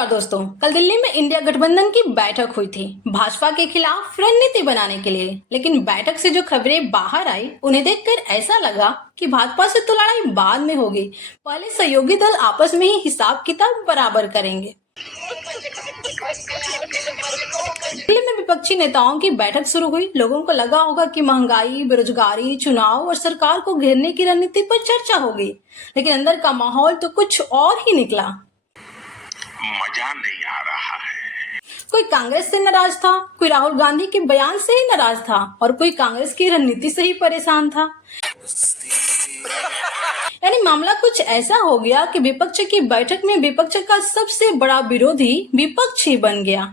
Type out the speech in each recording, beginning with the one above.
नमस्कार दोस्तों, कल दिल्ली में इंडिया गठबंधन की बैठक हुई थी भाजपा के खिलाफ रणनीति बनाने के लिए। लेकिन बैठक से जो खबरें बाहर आई उन्हें देखकर ऐसा लगा कि भाजपा से तो लड़ाई बाद में होगी, पहले सहयोगी दल आपस में ही हिसाब किताब बराबर करेंगे। दिल्ली में विपक्षी नेताओं की बैठक शुरू हुई। लोगों को लगा होगा कि महंगाई, बेरोजगारी, चुनाव और सरकार को घेरने की रणनीति पर चर्चा होगी, लेकिन अंदर का माहौल तो कुछ और ही निकला। मजा नहीं आ रहा है। कोई कांग्रेस से नाराज था, कोई राहुल गांधी के बयान से ही नाराज था और कोई कांग्रेस की रणनीति से ही परेशान था। यानी मामला कुछ ऐसा हो गया कि विपक्ष की बैठक में विपक्ष का सबसे बड़ा विरोधी विपक्ष ही बन गया।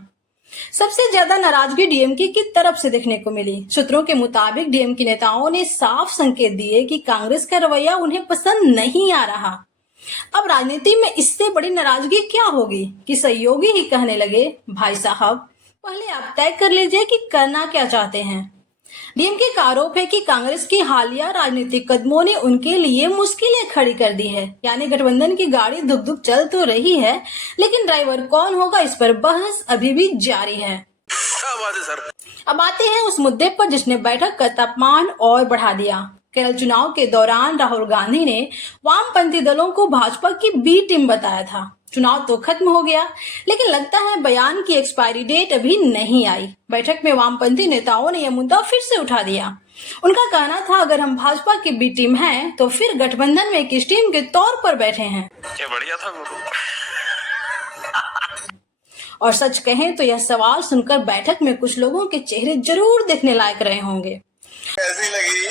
सबसे ज्यादा नाराजगी डीएमके की तरफ से देखने को मिली। सूत्रों के मुताबिक डीएमके नेताओं ने साफ संकेत दिए कि कांग्रेस का रवैया उन्हें पसंद नहीं आ रहा। अब राजनीति में इससे बड़ी नाराजगी क्या होगी कि सहयोगी ही कहने लगे, भाई साहब पहले आप तय कर लीजिए कि करना क्या चाहते हैं। डीएमके का आरोप है कि कांग्रेस की हालिया राजनीतिक कदमों ने उनके लिए मुश्किलें खड़ी कर दी है। यानी गठबंधन की गाड़ी धुक धुक चल तो रही है, लेकिन ड्राइवर कौन होगा इस पर बहस अभी भी जारी है। अब आते हैं उस मुद्दे पर जिसने बैठक का तापमान और बढ़ा दिया। केरल चुनाव के दौरान राहुल गांधी ने वामपंथी दलों को भाजपा की बी टीम बताया था। चुनाव तो खत्म हो गया, लेकिन लगता है बयान की एक्सपायरी डेट अभी नहीं आई। बैठक में वामपंथी नेताओं ने यह मुद्दा फिर से उठा दिया। उनका कहना था, अगर हम भाजपा की बी टीम हैं, तो फिर गठबंधन में किस टीम के तौर पर बैठे हैं। क्या बढ़िया था गुरु। और सच कहें तो यह सवाल सुनकर बैठक में कुछ लोगों के चेहरे जरूर देखने लायक रहे होंगे। कैसी लगी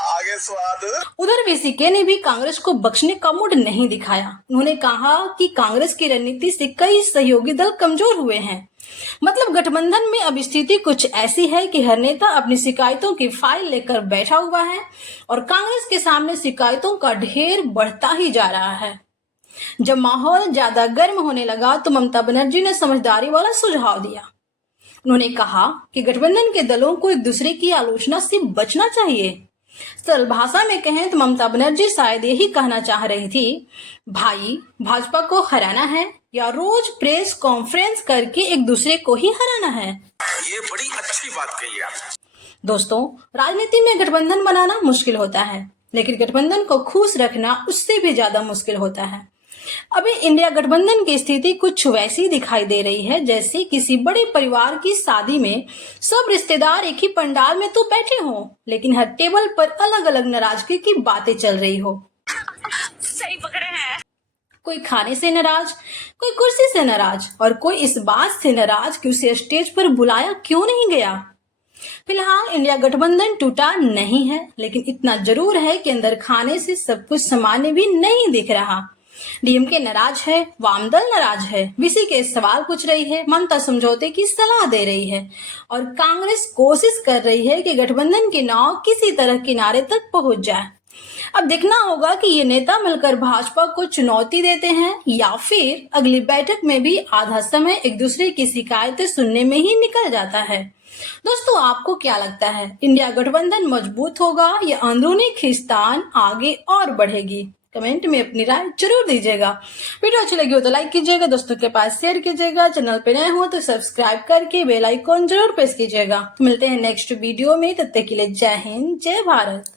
आगे स्वाद। उधर वीसीके ने भी कांग्रेस को बख्शने का मूड नहीं दिखाया। उन्होंने कहा कि कांग्रेस की रणनीति से कई सहयोगी दल कमजोर हुए हैं। मतलब गठबंधन में अब स्थिति कुछ ऐसी है कि हर नेता अपनी शिकायतों की फाइल लेकर बैठा हुआ है और कांग्रेस के सामने शिकायतों का ढेर बढ़ता ही जा रहा है। जब माहौल ज्यादा गर्म होने लगा तो ममता बनर्जी ने समझदारी वाला सुझाव दिया। उन्होंने कहा कि गठबंधन के दलों को एक दूसरे की आलोचना से बचना चाहिए। सरल भाषा में कहें तो ममता बनर्जी शायद यही कहना चाह रही थी, भाई भाजपा को हराना है या रोज प्रेस कॉन्फ्रेंस करके एक दूसरे को ही हराना है। ये बड़ी अच्छी बात कही आप। दोस्तों, राजनीति में गठबंधन बनाना मुश्किल होता है, लेकिन गठबंधन को खुश रखना उससे भी ज्यादा मुश्किल होता है। अभी इंडिया गठबंधन की स्थिति कुछ वैसी दिखाई दे रही है जैसे किसी बड़े परिवार की शादी में सब रिश्तेदार एक ही पंडाल में तो बैठे हों, लेकिन हर टेबल पर अलग अलग नाराजगी की बातें चल रही हो। सही पकड़े हैं। कोई खाने से नाराज, कोई कुर्सी से नाराज और कोई इस बात से नाराज कि उसे स्टेज पर बुलाया क्यों नहीं गया। फिलहाल इंडिया गठबंधन टूटा नहीं है, लेकिन इतना जरूर है कि अंदर खाने से सब कुछ सामान्य भी नहीं दिख रहा। डीएमके नाराज है, वामदल नाराज है, वीसीके सवाल पूछ रही है, ममता समझौते की सलाह दे रही है और कांग्रेस कोशिश कर रही है कि गठबंधन की नाव किसी तरह किनारे तक पहुंच जाए। अब देखना होगा कि ये नेता मिलकर भाजपा को चुनौती देते हैं या फिर अगली बैठक में भी आधा समय एक दूसरे की शिकायतें सुनने में ही निकल जाता है। दोस्तों, आपको क्या लगता है, इंडिया गठबंधन मजबूत होगा या अंदरूनी खींचतान आगे और बढ़ेगी? कमेंट में अपनी राय जरूर दीजिएगा। वीडियो अच्छी लगी हो तो लाइक कीजिएगा, दोस्तों के पास शेयर कीजिएगा, चैनल पे नए हो तो सब्सक्राइब करके बेल आइकॉन जरूर प्रेस कीजिएगा। मिलते हैं नेक्स्ट वीडियो में, तब तक के लिए जय हिंद, जय भारत।